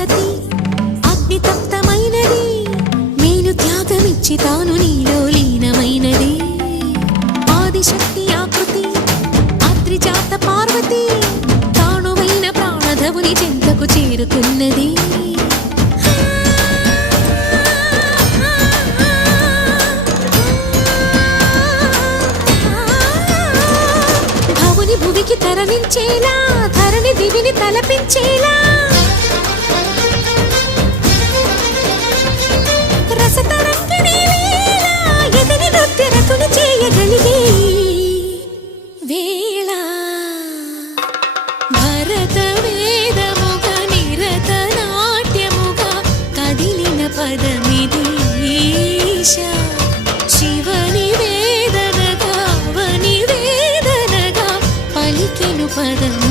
సతీ అగ్ని తప్తమైనది మేలు త్యాగమిచ్చి తాను నీలో లీనమైనది ఆదిశక్తి ఆకృతి అద్రిజాత పార్వతి తానువైన ప్రాణధవుని చెంతకు చేరుకున్నది భవుని భువికి తరలించేలా ధరణి దివిని తలపించేలా రసతరంగిణి లీలా ఎదిని నృత్యరతుని చేయగలిగే వేళ భరత వేదముగా నిరత నాట్యముగా కదిలిన పదమిది ఈశా శివని వేదనగా అవని వేదనగా పలికెను పదము